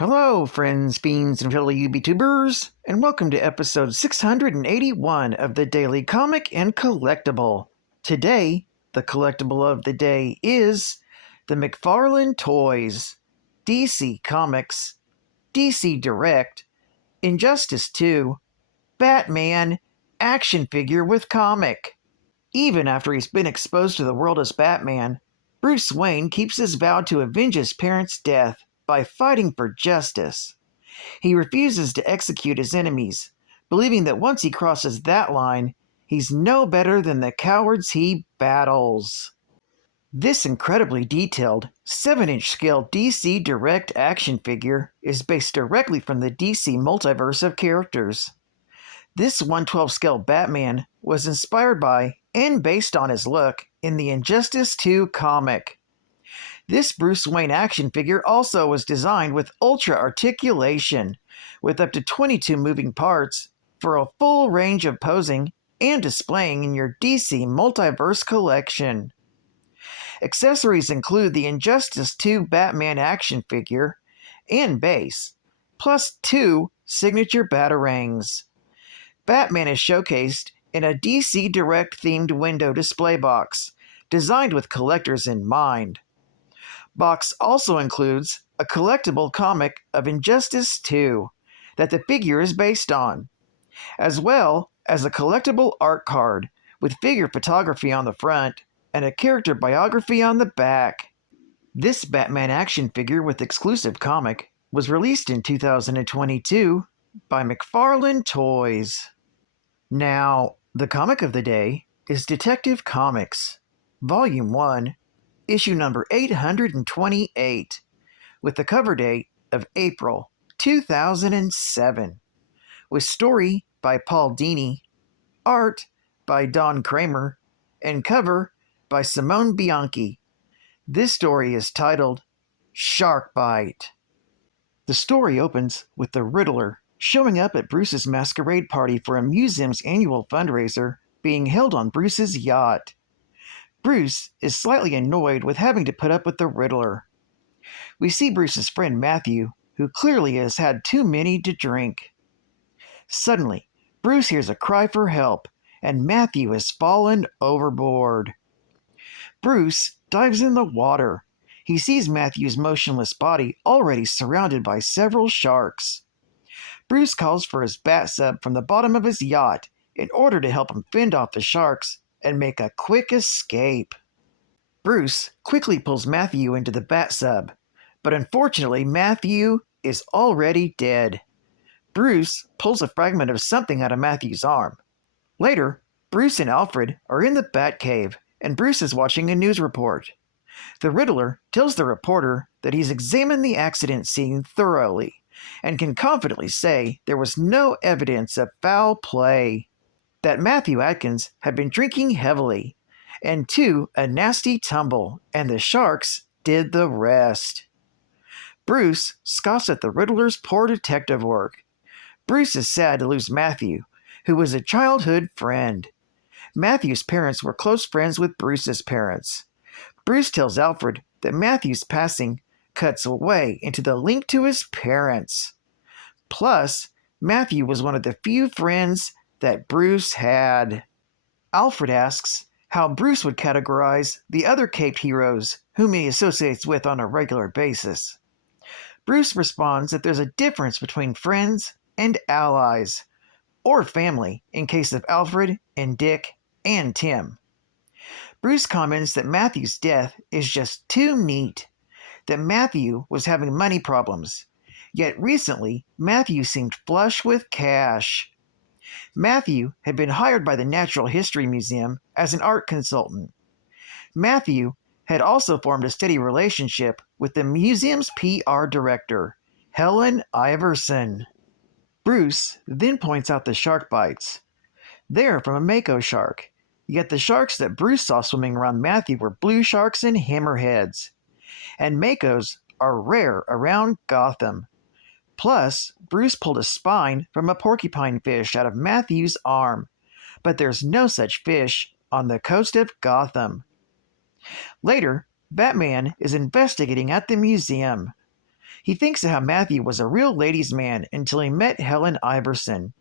Hello, friends, fiends, and fellow YouTubers, and welcome to episode 681 of the Daily Comic and Collectible. Today, the collectible of the day is the Mcfarlane Toys, DC Comics, DC Direct, Injustice 2, Batman, action figure with comic. Even after he's been exposed to the world as Batman, Bruce Wayne keeps his vow to avenge his parents' death by fighting for justice. He refuses to execute his enemies, believing that once he crosses that line, he's no better than the cowards he battles. This incredibly detailed 7-inch scale DC Direct action figure is based directly from the DC multiverse of characters. This 1/12 scale Batman was inspired by and based on his look in the Injustice 2 comic. This Bruce Wayne action figure also was designed with ultra articulation, with up to 22 moving parts, for a full range of posing and displaying in your DC Multiverse collection. Accessories include the Injustice 2 Batman action figure and base, plus 2 signature batarangs. Batman is showcased in a DC Direct themed window display box, designed with collectors in mind. Box also includes a collectible comic of Injustice 2 that the figure is based on, as well as a collectible art card with figure photography on the front and a character biography on the back. This Batman action figure with exclusive comic was released in 2022 by Mcfarlane Toys. Now, the comic of the day is Detective Comics, Volume 1, issue number 828, with the cover date of April 2007, with story by Paul Dini, art by Don Kramer, and cover by Simone Bianchi. This story is titled Shark Bite. The story opens with the Riddler showing up at Bruce's masquerade party for a museum's annual fundraiser being held on Bruce's yacht. Bruce is slightly annoyed with having to put up with the Riddler. We see Bruce's friend Matthew, who clearly has had too many to drink. Suddenly, Bruce hears a cry for help, and Matthew has fallen overboard. Bruce dives in the water. He sees Matthew's motionless body already surrounded by several sharks. Bruce calls for his bat sub from the bottom of his yacht in order to help him fend off the sharks and make a quick escape. Bruce quickly pulls Matthew into the bat sub, but unfortunately Matthew is already dead. Bruce pulls a fragment of something out of Matthew's arm. Later, Bruce and Alfred are in the Batcave, and Bruce is watching a news report. The Riddler tells the reporter that he's examined the accident scene thoroughly and can confidently say there was no evidence of foul play, that Matthew Atkins had been drinking heavily, and to a nasty tumble, and the sharks did the rest. Bruce scoffs at the Riddler's poor detective work. Bruce is sad to lose Matthew, who was a childhood friend. Matthew's parents were close friends with Bruce's parents. Bruce tells Alfred that Matthew's passing cuts away into the link to his parents. Plus, Matthew was one of the few friends that Bruce had. Alfred asks how Bruce would categorize the other caped heroes whom he associates with on a regular basis. Bruce responds that there's a difference between friends and allies, or family in case of Alfred and Dick and Tim. Bruce comments that Matthew's death is just too neat, that Matthew was having money problems, yet recently Matthew seemed flush with cash. Matthew had been hired by the Natural History Museum as an art consultant. Matthew had also formed a steady relationship with the museum's PR director, Helen Iverson. Bruce then points out the shark bites. They are from a mako shark, yet the sharks that Bruce saw swimming around Matthew were blue sharks and hammerheads. And makos are rare around Gotham. Plus, Bruce pulled a spine from a porcupine fish out of Matthew's arm, but there's no such fish on the coast of Gotham. Later, Batman is investigating at the museum. He thinks how Matthew was a real ladies' man until he met Helen Iverson.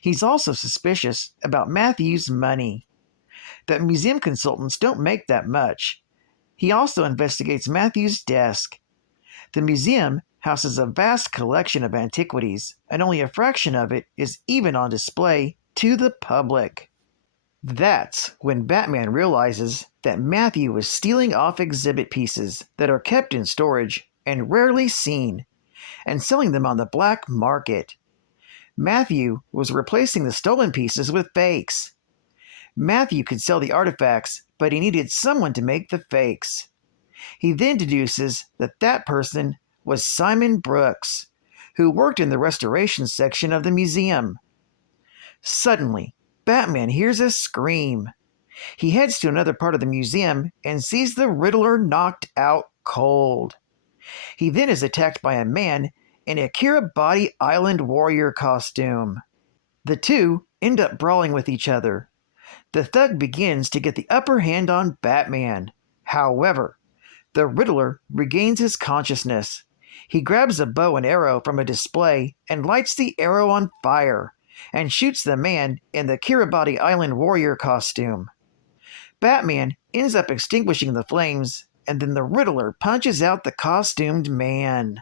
He's also suspicious about Matthew's money, that museum consultants don't make that much. He also investigates Matthew's desk. The museum houses a vast collection of antiquities, and only a fraction of it is even on display to the public. That's when Batman realizes that Matthew was stealing off exhibit pieces that are kept in storage and rarely seen, and selling them on the black market. Matthew was replacing the stolen pieces with fakes. Matthew could sell the artifacts, but he needed someone to make the fakes. He then deduces that that person was Simon Brooks, who worked in the restoration section of the museum. Suddenly, Batman hears a scream. He heads to another part of the museum and sees the Riddler knocked out cold. He then is attacked by a man in a Kiribati Island warrior costume. The two end up brawling with each other. The thug begins to get the upper hand on Batman. However, the Riddler regains his consciousness. He grabs a bow and arrow from a display and lights the arrow on fire, and shoots the man in the Kiribati Island warrior costume. Batman ends up extinguishing the flames, and then the Riddler punches out the costumed man.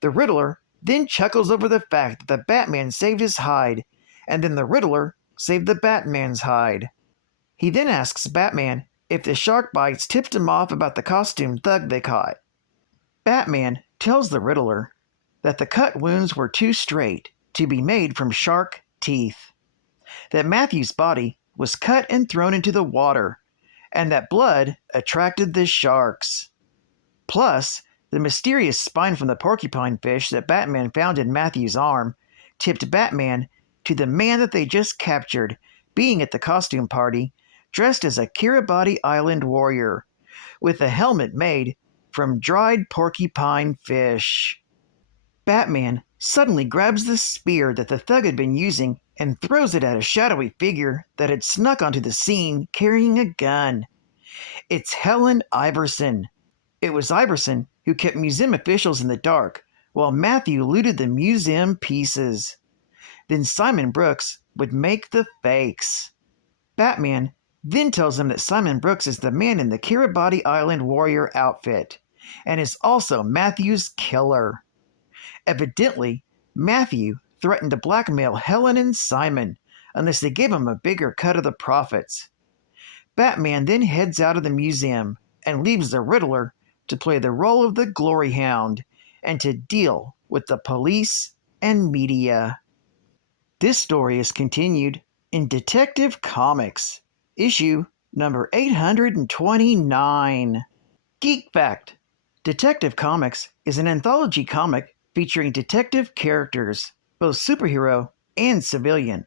The Riddler then chuckles over the fact that the Batman saved his hide, and then the Riddler saved the Batman's hide. He then asks Batman if the shark bites tipped him off about the costume thug they caught. Batman tells the Riddler that the cut wounds were too straight to be made from shark teeth, that Matthew's body was cut and thrown into the water, and that blood attracted the sharks. Plus, the mysterious spine from the porcupine fish that Batman found in Matthew's arm tipped Batman to the man that they just captured being at the costume party, dressed as a Kiribati Island warrior, with a helmet made from dried porcupine fish. Batman suddenly grabs the spear that the thug had been using and throws it at a shadowy figure that had snuck onto the scene carrying a gun. It's Helen Iverson. It was Iverson who kept museum officials in the dark while Matthew looted the museum pieces. Then Simon Brooks would make the fakes. Batman then tells him that Simon Brooks is the man in the Kiribati Island warrior outfit, and is also Matthew's killer. Evidently, Matthew threatened to blackmail Helen and Simon unless they gave him a bigger cut of the profits. Batman then heads out of the museum and leaves the Riddler to play the role of the Glory Hound and to deal with the police and media. This story is continued in Detective Comics, issue number 829. Geek Fact: Detective Comics is an anthology comic featuring detective characters, both superhero and civilian.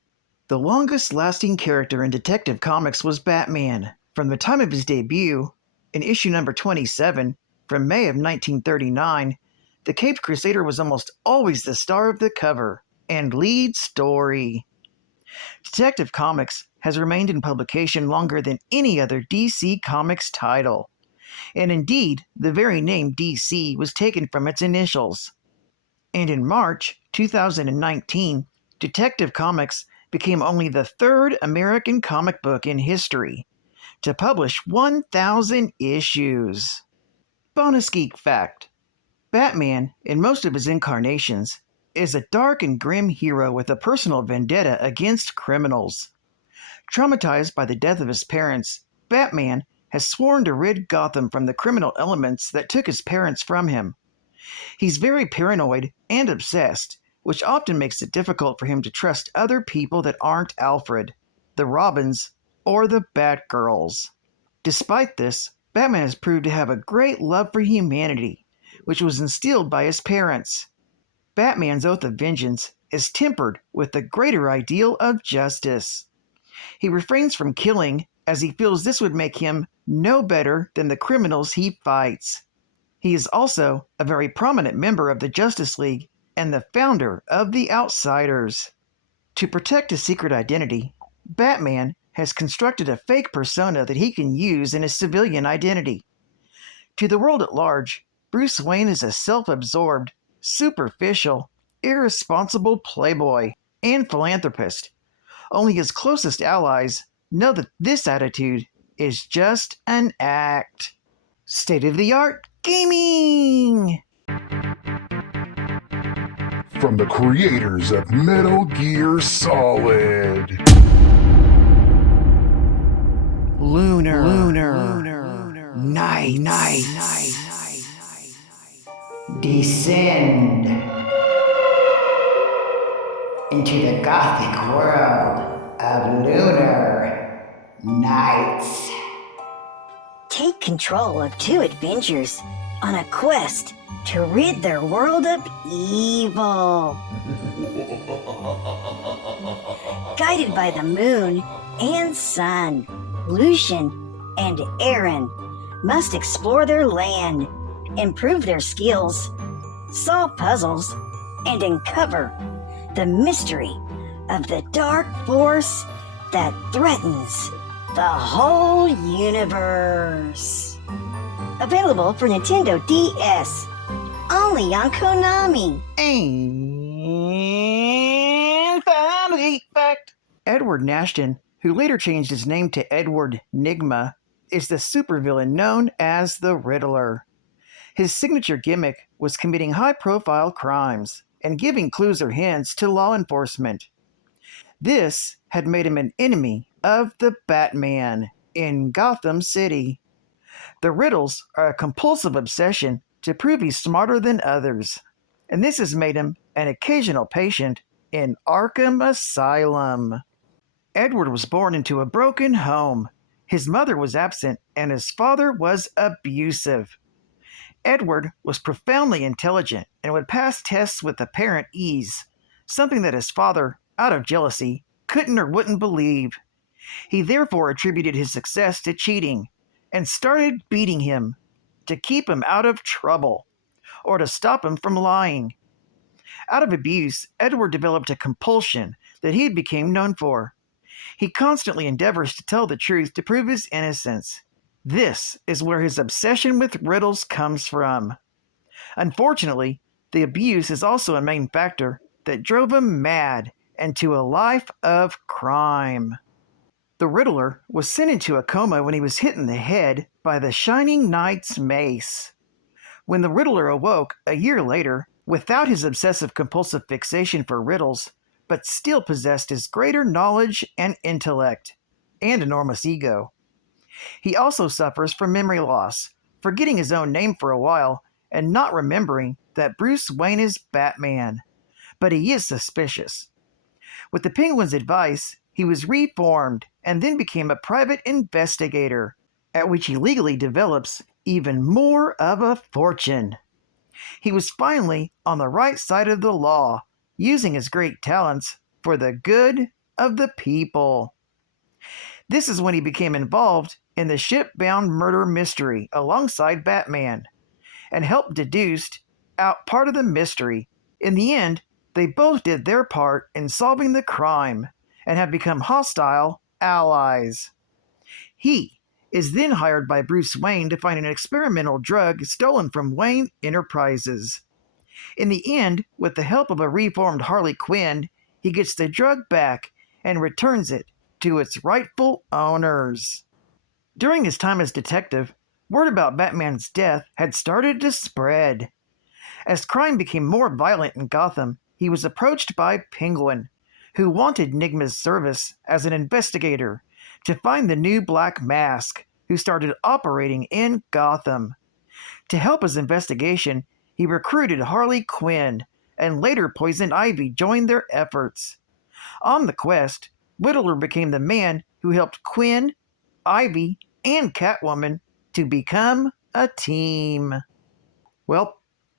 The longest-lasting character in Detective Comics was Batman. From the time of his debut, in issue number 27, from May of 1939, the Caped Crusader was almost always the star of the cover and lead story. Detective Comics has remained in publication longer than any other DC Comics title, and indeed, the very name DC was taken from its initials. And in March 2019, Detective Comics became only the third American comic book in history to publish 1,000 issues. Bonus Geek Fact: Batman, in most of his incarnations, is a dark and grim hero with a personal vendetta against criminals. Traumatized by the death of his parents, Batman has sworn to rid Gotham from the criminal elements that took his parents from him. He's very paranoid and obsessed, which often makes it difficult for him to trust other people that aren't Alfred, the Robins, or the Batgirls. Despite this, Batman has proved to have a great love for humanity, which was instilled by his parents. Batman's oath of vengeance is tempered with the greater ideal of justice. He refrains from killing as he feels this would make him no better than the criminals he fights. He is also a very prominent member of the Justice League and the founder of the Outsiders. To protect his secret identity, Batman has constructed a fake persona that he can use in his civilian identity. To the world at large, Bruce Wayne is a self-absorbed, superficial, irresponsible playboy and philanthropist. Only his closest allies know that this attitude is just an act. State-of-the-art gaming! From the creators of Metal Gear Solid. Lunar. Night. Descend into the gothic world of lunar nights. Take control of two adventures on a quest to rid their world of evil. Guided by the moon and sun, Lucian and Aaron must explore their land, improve their skills, solve puzzles, and uncover the mystery of the dark force that threatens the whole universe. Available for Nintendo DS. Only on Konami. And finally, fact. Edward Nashton, who later changed his name to Edward Nygma, is the supervillain known as the Riddler. His signature gimmick was committing high-profile crimes and giving clues or hints to law enforcement. This had made him an enemy of the Batman in Gotham City. The riddles are a compulsive obsession to prove he's smarter than others, and this has made him an occasional patient in Arkham Asylum. Edward was born into a broken home. His mother was absent, and his father was abusive. Edward was profoundly intelligent and would pass tests with apparent ease, something that his father, out of jealousy, couldn't or wouldn't believe. He therefore attributed his success to cheating and started beating him to keep him out of trouble or to stop him from lying. Out of abuse, Edward developed a compulsion that he became known for. He constantly endeavors to tell the truth to prove his innocence. This is where his obsession with riddles comes from. Unfortunately, the abuse is also a main factor that drove him mad and to a life of crime. The Riddler was sent into a coma when he was hit in the head by the Shining Knight's mace. When the Riddler awoke a year later, without his obsessive-compulsive fixation for riddles, but still possessed his greater knowledge and intellect, and enormous ego. He also suffers from memory loss, forgetting his own name for a while, and not remembering that Bruce Wayne is Batman. But he is suspicious. With the Penguin's advice, he was reformed and then became a private investigator, at which he legally develops even more of a fortune. He was finally on the right side of the law, using his great talents for the good of the people. This is when he became involved in the ship-bound murder mystery alongside Batman, and helped deduce out part of the mystery. In the end, they both did their part in solving the crime, and have become hostile allies. He is then hired by Bruce Wayne to find an experimental drug stolen from Wayne Enterprises. In the end, with the help of a reformed Harley Quinn, he gets the drug back and returns it to its rightful owners. During his time as detective, word about Batman's death had started to spread. As crime became more violent in Gotham, he was approached by Penguin, who wanted Nygma's service as an investigator to find the new Black Mask, who started operating in Gotham. To help his investigation, he recruited Harley Quinn, and later Poison Ivy joined their efforts. On the quest, Riddler became the man who helped Quinn, Ivy, and Catwoman to become a team. Well,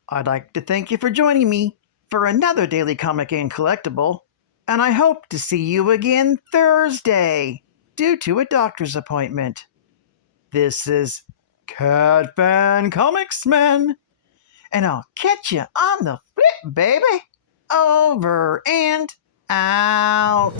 I'd like to thank you for joining me for another Daily Comic and Collectible, and I hope to see you again Thursday, due to a doctor's appointment. This is Cat Fan Comics Man, and I'll catch you on the flip, baby. Over and out.